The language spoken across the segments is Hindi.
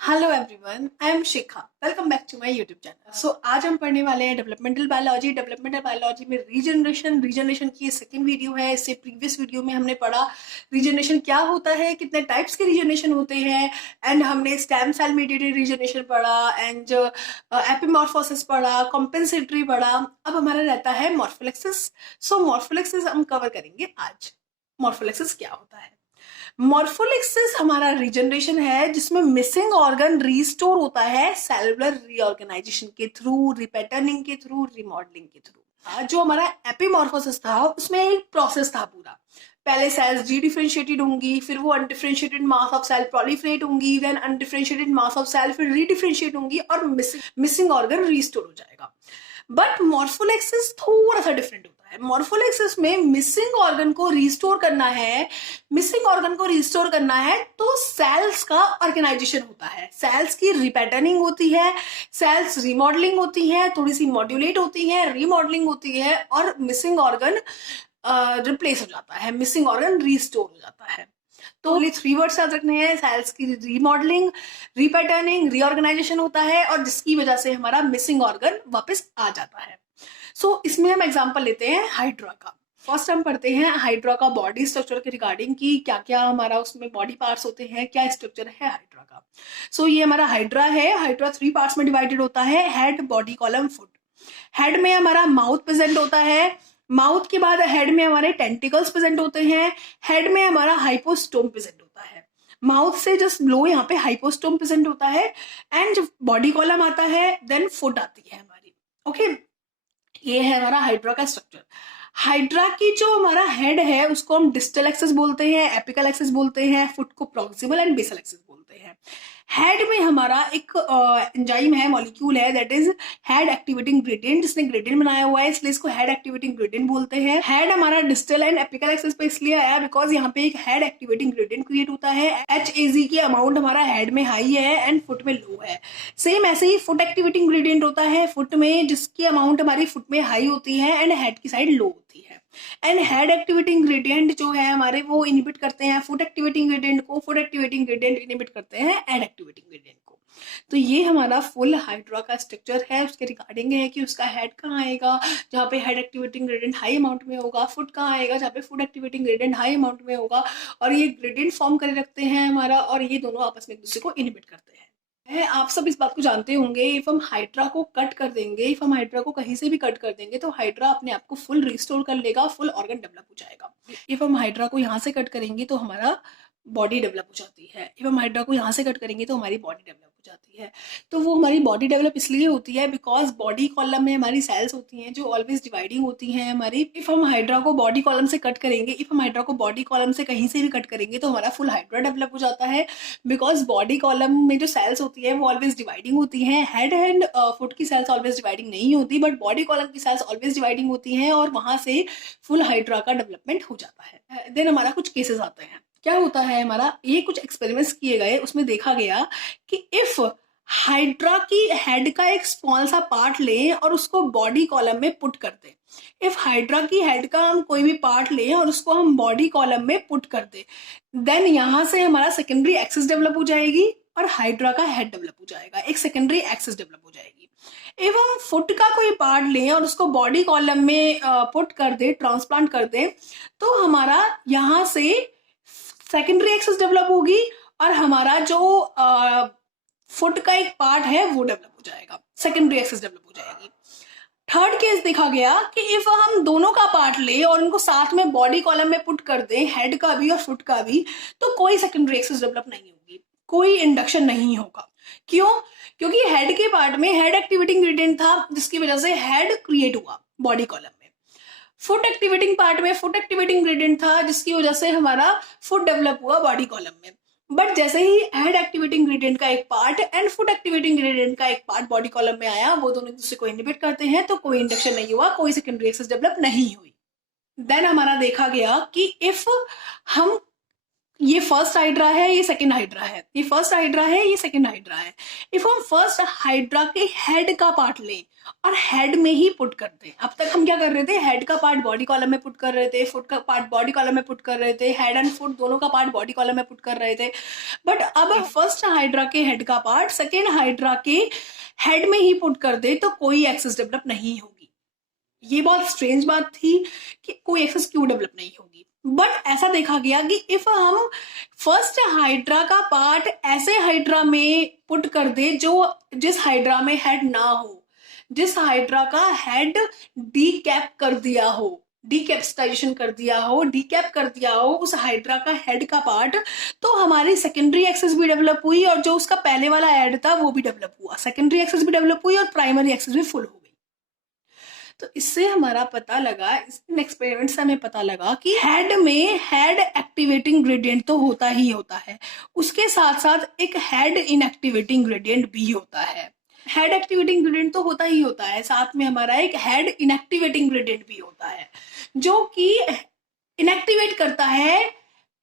Hello everyone, I am Shikha. Welcome back to my YouTube channel. So आज हम पढ़ने वाले हैं डेवलपमेंटल बायोलॉजी। डेवलपमेंटल बायोलॉजी में रीजनरेशन की ये सेकंड वीडियो है। इससे प्रीवियस वीडियो में हमने पढ़ा रीजनरेशन क्या होता है, कितने टाइप्स के रीजनरेशन होते हैं, एंड हमने स्टेम सेल मीडिएटेड रीजनरेशन पढ़ा, एंड एपिमॉर्फोसिस पढ़ा, कॉम्पेंसेटरी पढ़ा। अब हमारा रहता है मॉर्फोलेक्सिस। सो मॉर्फोलेक्सिस हम कवर करेंगे आज। मॉर्फोलेक्सिस क्या होता है? मॉर्फोलिक्सिस हमारा रीजनरेशन है जिसमें मिसिंग ऑर्गन रीस्टोर होता है सेलुलर रीऑर्गेनाइजेशन के थ्रू, रिपैटर्निंग के थ्रू, रिमॉडलिंग के थ्रू। जो हमारा एपिमॉर्फोसिस था उसमें एक प्रोसेस था पूरा। पहले सेल्स डी डिफरेंशिएटेड होंगी, फिर वो undifferentiated mass of cell proliferate होंगी, then undifferentiated mass of cell फिर रीडिफरेंशिएट होंगी और मिसिंग ऑर्गन रीस्टोर हो जाएगा। बट मॉर्फोलेक्सिस थोड़ा सा डिफरेंट होता है। मॉर्फोलेक्सिस में मिसिंग ऑर्गन को रिस्टोर करना है। मिसिंग ऑर्गन को रिस्टोर करना है तो सेल्स का ऑर्गेनाइजेशन होता है, सेल्स की रिपैटर्निंग होती है, सेल्स रिमॉडलिंग होती है, थोड़ी सी मॉड्यूलेट होती है, रिमॉडलिंग होती है और मिसिंग ऑर्गन रिप्लेस हो जाता है, मिसिंग ऑर्गन रिस्टोर हो जाता है। तो ओनली 3 वर्ड्स याद रखने हैं। सेल्स की रिमॉडलिंग, रिपैटर्निंग, रीऑर्गेनाइजेशन होता है और जिसकी वजह से हमारा मिसिंग ऑर्गन वापस आ जाता है। सो इसमें हम एग्जांपल लेते हैं हाइड्रा का। फर्स्ट हम पढ़ते हैं हाइड्रा का बॉडी स्ट्रक्चर के रिगार्डिंग की क्या क्या हमारा उसमें बॉडी पार्ट्स होते हैं, क्या स्ट्रक्चर है हाइड्रा का। सो ये हमारा हाइड्रा है। हाइड्रा 3 पार्ट्स में डिवाइडेड होता है, head, body, column, foot. Head में हमारा माउथ प्रेजेंट होता है, माउथ के बाद हेड में हमारे टेंटिकल्स प्रेजेंट होते हैं, हेड में हमारा हाइपोस्टोम प्रेजेंट होता है, माउथ से जस्ट लो यहाँ पे हाइपोस्टोम प्रेजेंट होता है, एंड जब बॉडी कॉलम आता है देन फुट आती है हमारी। ओके, ये है हमारा हाइड्रा का स्ट्रक्चर। हाइड्रा की जो हमारा हेड है उसको हम डिस्टल एक्सिस बोलते हैं, एपिकल एक्सिस बोलते हैं, फुट को प्रॉक्सिमल एंड बेसल एक्सिस बोलते हैं। हेड में हमारा एक एंजाइम है, मॉलिक्यूल है, that is head activating gradient, जिसने ग्रेडियंट बनाया हुआ है इसलिए इसको हेड एक्टिवेटिंग ग्रेडियंट बोलते हैं। हेड हमारा डिस्टल एंड एपिकल एक्सिस पे इसलिए आया बिकॉज यहाँ पे एक हेड एक्टिवेटिंग ग्रेडियंट क्रिएट होता है। HAG की अमाउंट हमारा हेड में हाई है एंड फुट में लो है। सेम ऐसे ही फुट एक्टिवेटिंग ग्रेडियंट होता है फुट में, जिसकी अमाउंट हमारी फुट में हाई होती है एंड हेड की साइड लो होती है। एंड हेड एक्टिवेटिंग ग्रेडियंट जो है हमारे वो इनहिबिट करते हैं फुट एक्टिवेटिंग ग्रेडियंट को, फुट एक्टिवेटिंग ग्रेडियंट इनहिबिट करते हैं हेड एक्टिवेटिंग ग्रेडियंट को। तो ये हमारा फुल हाइड्रा का स्ट्रक्चर है। उसके रिगार्डिंग है कि उसका हेड कहाँ आएगा जहाँ पे head activating gradient high amount में होगा, फुट कहाँ आएगा जहाँ पे foot activating gradient high amount में होगा, और ये ग्रेडियंट फॉर्म कर रखते हैं हमारा, और ये दोनों आपस में एक दूसरे को इनहिबिट करते हैं। आप सब इस बात को जानते होंगे, इफ हम हाइड्रा को कट कर देंगे, इफ हम हाइड्रा को कहीं से भी कट कर देंगे तो हाइड्रा अपने आप को फुल रिस्टोर कर लेगा, फुल ऑर्गन डेवलप हो जाएगा। इफ हम हाइड्रा को यहाँ से कट करेंगे तो हमारा बॉडी डेवलप हो जाती है, इफ हम हाइड्रा को यहाँ से कट करेंगे तो हमारी बॉडी डेवलप हो जाती है। तो वो हमारी बॉडी डेवलप इसलिए होती है बिकॉज बॉडी कॉलम में हमारी सेल्स होती हैं जो ऑलवेज डिवाइडिंग होती हैं हमारी। इफ हम हाइड्रा को बॉडी कॉलम से कट करेंगे, इफ हम हाइड्रा को बॉडी कॉलम से कहीं से भी कट करेंगे तो हमारा फुल हाइड्रा डेवलप हो जाता है बिकॉज बॉडी कॉलम में जो सेल्स होती है वो ऑलवेज डिवाइडिंग होती हैं। हेड एंड फुट की सेल्स ऑलवेज डिवाइडिंग नहीं होती, बट बॉडी कॉलम की सेल्स ऑलवेज डिवाइडिंग होती हैं और वहां से फुल हाइड्रा का डेवलपमेंट हो जाता है। देन हमारा कुछ केसेस आते हैं। क्या होता है हमारा, ये कुछ एक्सपेरिमेंट्स किए गए, उसमें देखा गया कि इफ हाइड्रा की हेड का एक स्मॉल सा पार्ट लें और उसको बॉडी कॉलम में पुट कर दें, इफ हाइड्रा की हेड का हम कोई भी पार्ट लें और उसको हम बॉडी कॉलम में पुट कर दें, देन यहां से हमारा सेकेंडरी एक्सिस डेवलप हो जाएगी और हाइड्रा का हेड डेवलप हो जाएगा, एक सेकेंडरी एक्सिस डेवलप हो जाएगी। इफ हम फुट का कोई पार्ट लें और उसको बॉडी कॉलम में पुट कर दे, ट्रांसप्लांट कर दे, तो हमारा यहाँ से सेकेंडरी एक्सिस डेवलप होगी और हमारा जो फुट का एक पार्ट है वो डेवलप हो जाएगा, सेकेंडरी एक्सिस डेवलप हो जाएगी। थर्ड केस देखा गया कि इफ हम दोनों का पार्ट ले और उनको साथ में बॉडी कॉलम में पुट कर दें, हेड का भी और फुट का भी, तो कोई सेकेंडरी एक्सिस डेवलप नहीं होगी, कोई इंडक्शन नहीं होगा। क्यों? क्योंकि हेड के पार्ट में हेड एक्टिवेटिंग ग्रेडियंट था जिसकी वजह से हेड क्रिएट हुआ बॉडी कॉलम में। फुट एक्टिवेटिंग पार्ट में फुट एक्टिवेटिंग ग्रेडियंट था जिसकी वजह से हमारा फुट डेवलप हुआ बॉडी कॉलम में। बट जैसे ही हेड एक्टिवेटिंग ग्रेडियंट का एक part and foot activating gradient का एक पार्ट बॉडी कॉलम में आया, वो दोनों दूसरे को इनहिबिट करते हैं, तो कोई इंडक्शन नहीं हुआ, कोई सेकेंडरी एक्सिस डेवलप नहीं हुई। देन हमारा देखा गया कि इफ हम ये फर्स्ट हाइड्रा है, ये सेकंड हाइड्रा है, ये फर्स्ट हाइड्रा है, ये सेकंड हाइड्रा है। इफ हम फर्स्ट हाइड्रा के हेड का पार्ट लें और हेड में ही पुट कर दें, अब तक हम क्या कर रहे थे, हेड का पार्ट बॉडी कॉलम में पुट कर रहे थे, फुट का पार्ट बॉडी कॉलम में पुट कर रहे थे, हेड एंड फुट दोनों का पार्ट बॉडी कॉलम में पुट कर रहे थे। बट अब फर्स्ट हाइड्रा के हेड का पार्ट सेकेंड हाइड्रा के हेड में ही पुट कर दे तो कोई एक्सेस डेवलप नहीं होगी। ये बहुत स्ट्रेंज बात थी कि कोई एक्सेस क्यों डेवलप नहीं होगी, बट ऐसा देखा गया कि इफ हम फर्स्ट हाइड्रा का पार्ट ऐसे हाइड्रा में पुट कर दे जो जिस हाइड्रा में हेड ना हो, जिस हाइड्रा का हेड डीकैप कर दिया हो, डीकैप्सिटाइजेशन कर दिया हो, डीकैप कर दिया हो उस हाइड्रा का हेड का पार्ट, तो हमारी सेकेंडरी एक्सेस भी डेवलप हुई और जो उसका पहले वाला हेड था वो भी डेवलप हुआ, सेकेंडरी एक्सेस भी डेवलप हुई और प्राइमरी एक्सेस भी फुल हो गई। तो इससे हमारा पता लगा, इन एक्सपेरिमेंट से हमें पता लगा कि हेड में हेड एक्टिवेटिंग ग्रेडियंट तो होता ही होता है, उसके साथ साथ एक हेड इनएक्टिवेटिंग ग्रेडियंट भी होता है। हेड एक्टिवेटिंग ग्रेडियंट तो होता ही होता है, साथ में हमारा एक हेड इनएक्टिवेटिंग ग्रेडियंट भी होता है जो कि इनएक्टिवेट करता है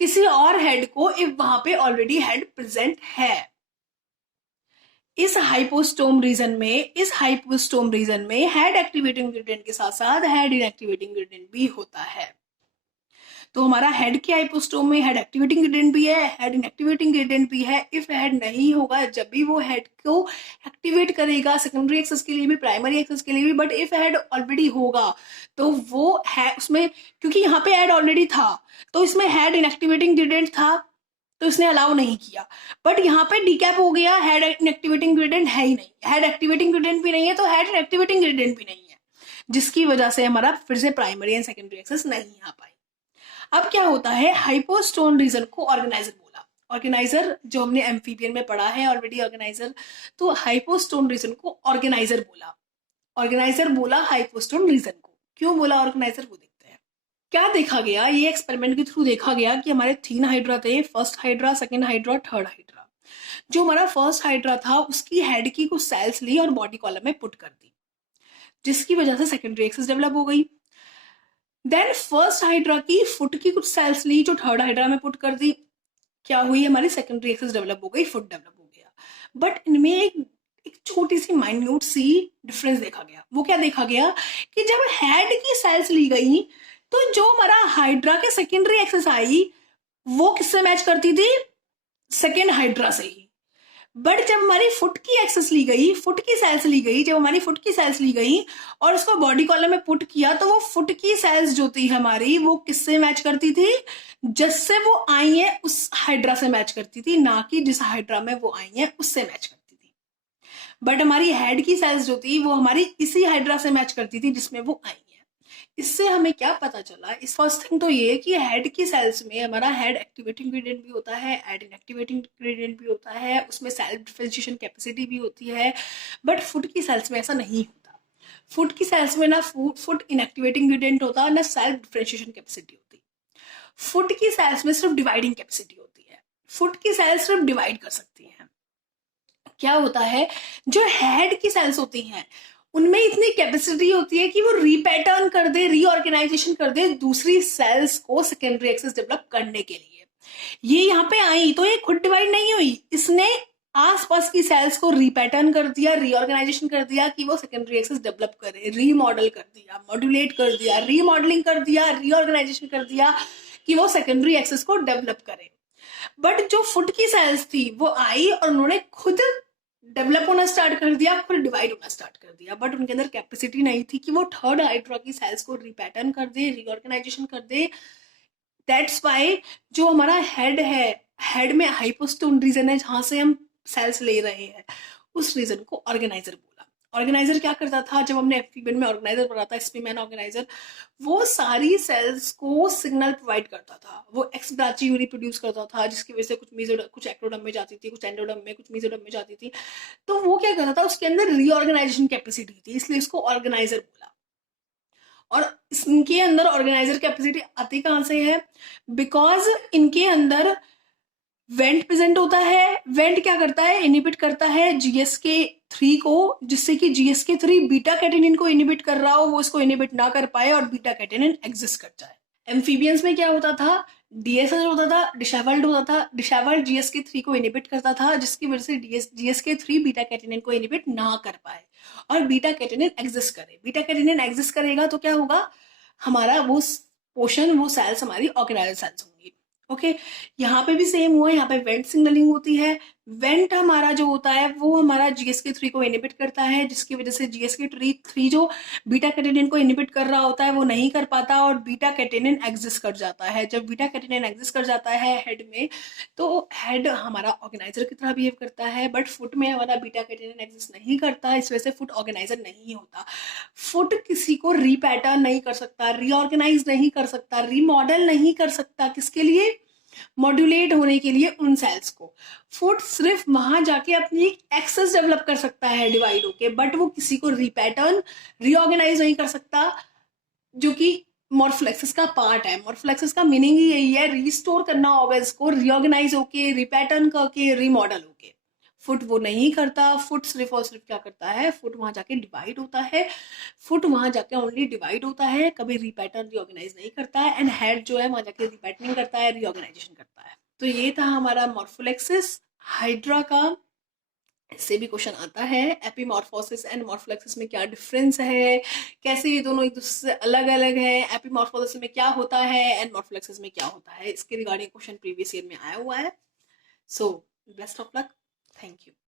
किसी और हेड को इफ वहां पे ऑलरेडी हेड प्रेजेंट है। इस हाइपोस्टोम रीजन में हेड एक्टिवेटिंग ग्रेडियंट के साथ साथ हेड इनएक्टिवेटिंग ग्रेडियंट भी होता है। तो हमारा हेड के हाइपोस्टोम में हेड एक्टिवेटिंग ग्रेडियंट भी है, हेड इनएक्टिवेटिंग ग्रेडियंट भी है। इफ हेड नहीं होगा, जब भी वो हेड को एक्टिवेट करेगा सेकेंडरी एक्सेस के लिए भी, प्राइमरी एक्सेस के लिए भी, बट इफ हेड ऑलरेडी होगा तो वो है उसमें, क्योंकि यहाँ पे हेड ऑलरेडी था तो इसमें हेड इनएक्टिवेटिंग ग्रेडियंट था तो इसने अलाउ नहीं किया, बट यहाँ पे डीकैप हो गया, हेड इनएक्टिवेटिंग ग्रेडियंट है ही नहीं, हेड एक्टिवेटिंग ग्रेडियंट भी नहीं है तो हेड इनएक्टिवेटिंग ग्रेडियंट भी नहीं है, जिसकी वजह से हमारा फिर से प्राइमरी एंड सेकेंडरी एक्सेस नहीं आ पाई। अब क्या होता है, हाइपोस्टोन रीजन को ऑर्गेनाइजर बोला, ऑर्गेनाइजर जो हमने एम्फीबियन में पढ़ा है ऑलरेडी ऑर्गेनाइजर, तो हाइपोस्टोन रीजन को ऑर्गेनाइजर बोला हाइपोस्टोन रीजन को। क्यों बोला ऑर्गेनाइजर, वो देखते हैं। क्या देखा गया, ये एक्सपेरिमेंट के थ्रू देखा गया कि हमारे 3 हाइड्रा थे, first hydra, second hydra, third hydra. जो हमारा फर्स्ट हाइड्रा था उसकी हेड की कुछ सेल्स ली और बॉडी कॉलम में पुट कर दी, जिसकी वजह से सेकेंडरी एक्सेस डेवलप हो गई। देन फर्स्ट हाइड्रा की फुट की कुछ सेल्स ली जो थर्ड हाइड्रा में पुट कर दी, क्या हुई, हमारी सेकेंडरी एक्सेस डेवलप हो गई, फुट डेवलप हो गया। बट इनमें एक छोटी सी माइन्यूट सी डिफरेंस देखा गया। वो क्या देखा गया कि जब हेड की सेल्स ली गई तो जो हमारा हाइड्रा के सेकेंडरी एक्सेस आई वो किससे मैच करती थी, सेकेंड हाइड्रा से ही। बट जब हमारी फुट की एक्सेस ली गई, फुट की सेल्स ली गई, जब हमारी फुट की सेल्स ली गई और उसको बॉडी कॉलम में पुट किया तो वो फुट की सेल्स जो थी हमारी वो किससे मैच करती थी, जिससे वो आई है उस हाइड्रा से मैच करती थी, ना कि जिस हाइड्रा में वो आई है उससे मैच करती थी। बट हमारी हेड की सेल्स जो थी वो हमारी इसी हाइड्रा से मैच करती थी जिसमें वो आई है। इससे हमें क्या पता चला, इस फर्स्ट थिंग तो ये कि हेड की सेल्स में हमारा हेड एक्टिवेटिंग ग्रेडियंट भी होता है, हेड इनएक्टिवेटिंग ग्रेडियंट भी होता है, उसमें सेल्फ डिफरेंशिएशन कैपेसिटी भी होती है। बट फुट की सेल्स में ऐसा नहीं होता। फुट की सेल्स में ना फुट इनएक्टिवेटिंग ग्रेडियंट होता, ना सेल्फ डिफरेंशिएशन कैपेसिटी होती। फुट की सेल्स में सिर्फ डिवाइडिंग कैपेसिटी होती है, फुट की सेल्स सिर्फ डिवाइड कर सकती हैं। क्या होता है, जो हेड की सेल्स होती हैं उनमें इतनी कैपेसिटी होती है कि वो रीपैटर्न कर दे, रीऑर्गेनाइजेशन कर दे दूसरी सेल्स को सेकेंडरी एक्सेस डेवलप करने के लिए। ये यहाँ पे आई तो ये खुद डिवाइड नहीं हुई, इसने आसपास की सेल्स को रीपैटर्न कर दिया, रीऑर्गेनाइजेशन कर दिया कि वो सेकेंडरी एक्सेस डेवलप करे, रीमॉडल कर दिया, मॉड्यूलेट कर दिया, रीमॉडलिंग कर दिया, रीऑर्गेनाइजेशन कर दिया कि वो सेकेंडरी एक्सेस को डेवलप करे। बट जो फुट की सेल्स थी वो आई और उन्होंने खुद डेवलप होना स्टार्ट कर दिया, खुद डिवाइड होना स्टार्ट कर दिया, बट उनके अंदर कैपेसिटी नहीं थी कि वो थर्ड हाइड्रा की सेल्स को रिपैटर्न कर दे, रीऑर्गेनाइजेशन कर दे। दैट्स वाई जो हमारा हेड है, हेड में हाइपोस्टोन रीजन है जहां से हम सेल्स ले रहे हैं, उस रीजन को ऑर्गेनाइजर बोला। ऑर्गेनाइजर क्या करता था, जब हमने एम्फीबियन में ऑर्गेनाइजर पढ़ा था, स्पीमैन ऑर्गेनाइजर, वो सारी सेल्स को सिग्नल प्रोवाइड करता था, वो एक्स ब्रांचियूरी प्रोड्यूस करता था, जिसकी वजह से कुछ एक्टोडर्म में जाती थी, कुछ एंडोडर्म में, कुछ मेसोडर्म में जाती थी। तो वो क्या करता था, उसके अंदर रीऑर्गेनाइजेशन कैपेसिटी थी, इसलिए इसको ऑर्गेनाइजर बोला। और इनके अंदर ऑर्गेनाइजर कैपेसिटी आती कहां से है, बिकॉज इनके अंदर वेंट प्रेजेंट होता है। वेंट क्या करता है, इनिबिट करता है GSK3 को, जिससे कि GSK3 बीटा कैटेनिन को इनिबिट कर रहा हो वो इसको इनिबिट ना कर पाए और बीटा कैटेनिन एग्जिस्ट कर जाए। एम्फीबियंस में क्या होता था, डीएसएच होता था, डिशेवल्ड होता था, डिशेवल्ड जीएसके3 को इनिबिट करता था, जिसकी वजह से जीएसके3 बीटा कैटेनिन को इनिबिट ना कर पाए और बीटा कैटेनिन एग्जिस्ट करे। बीटा कैटेनिन एग्जिस्ट करेगा तो क्या होगा, हमारा वो पोर्शन, वो सेल्स हमारी ऑर्गेनाइजर सेल्स होंगी। ओके, यहाँ पे भी सेम हुआ, यहाँ पे वेंट सिग्नलिंग होती है। वेंट हमारा जो होता है वो हमारा जीएसके3 को इनिबिट करता है, जिसकी वजह से जीएसके3 जो बीटा कैटेनिन को इनिबिट कर रहा होता है वो नहीं कर पाता और बीटा कैटेनिन एग्जिस्ट कर जाता है। जब बीटा कैटेनिन एग्जिस्ट कर जाता है हेड में, तो हेड हमारा ऑर्गेनाइजर की तरह बिहेव करता है, बट फुट में हमारा बीटा कैटेनिन एग्जिस्ट नहीं करता, इस वजह से फुट ऑर्गेनाइजर नहीं होता। फुट किसी को रीपैटर्न नहीं कर सकता, रीऑर्गेनाइज नहीं कर सकता, रीमॉडल नहीं कर सकता, किसके लिए, मॉड्यूलेट होने के लिए उन सेल्स को। फुट सिर्फ वहां जाके अपनी एक एक्सेस डेवलप कर सकता है डिवाइड होके, बट वो किसी को रीपैटर्न, रीऑर्गेनाइज नहीं कर सकता, जो कि मॉर्फोलेक्सिस का पार्ट है। मॉर्फोलेक्सिस का मीनिंग ही यही है, रिस्टोर करना होगा इसको, रीऑर्गेनाइज होके, रिपैटर्न करके, रीमॉडल होके। फुट वो नहीं करता, फुट सिर्फ और सिर्फ क्या करता है, फुट वहां जाके डिवाइड होता है, फुट वहां जाके ओनली डिवाइड होता है, कभी रिपैटर्न रीऑर्गेनाइज नहीं करता है। एंड हेड जो है वहां जाके रिपैटर्निंग करता है, रीऑर्गेनाइजेशन करता है। तो ये था हमारा मॉर्फोलेक्सिस हाइड्रा का। इससे भी क्वेश्चन आता है, एपीमॉर्फोसिस एंड मॉर्फोलेक्सिस में क्या डिफरेंस है, कैसे ये दोनों एक दूसरे से अलग अलग है, एपीमॉर्फोसिस में क्या होता है एंड मॉर्फोलेक्सिस में क्या होता है, इसके रिगार्डिंग क्वेश्चन प्रीवियस ईयर में आया हुआ है। So best of luck, thank you.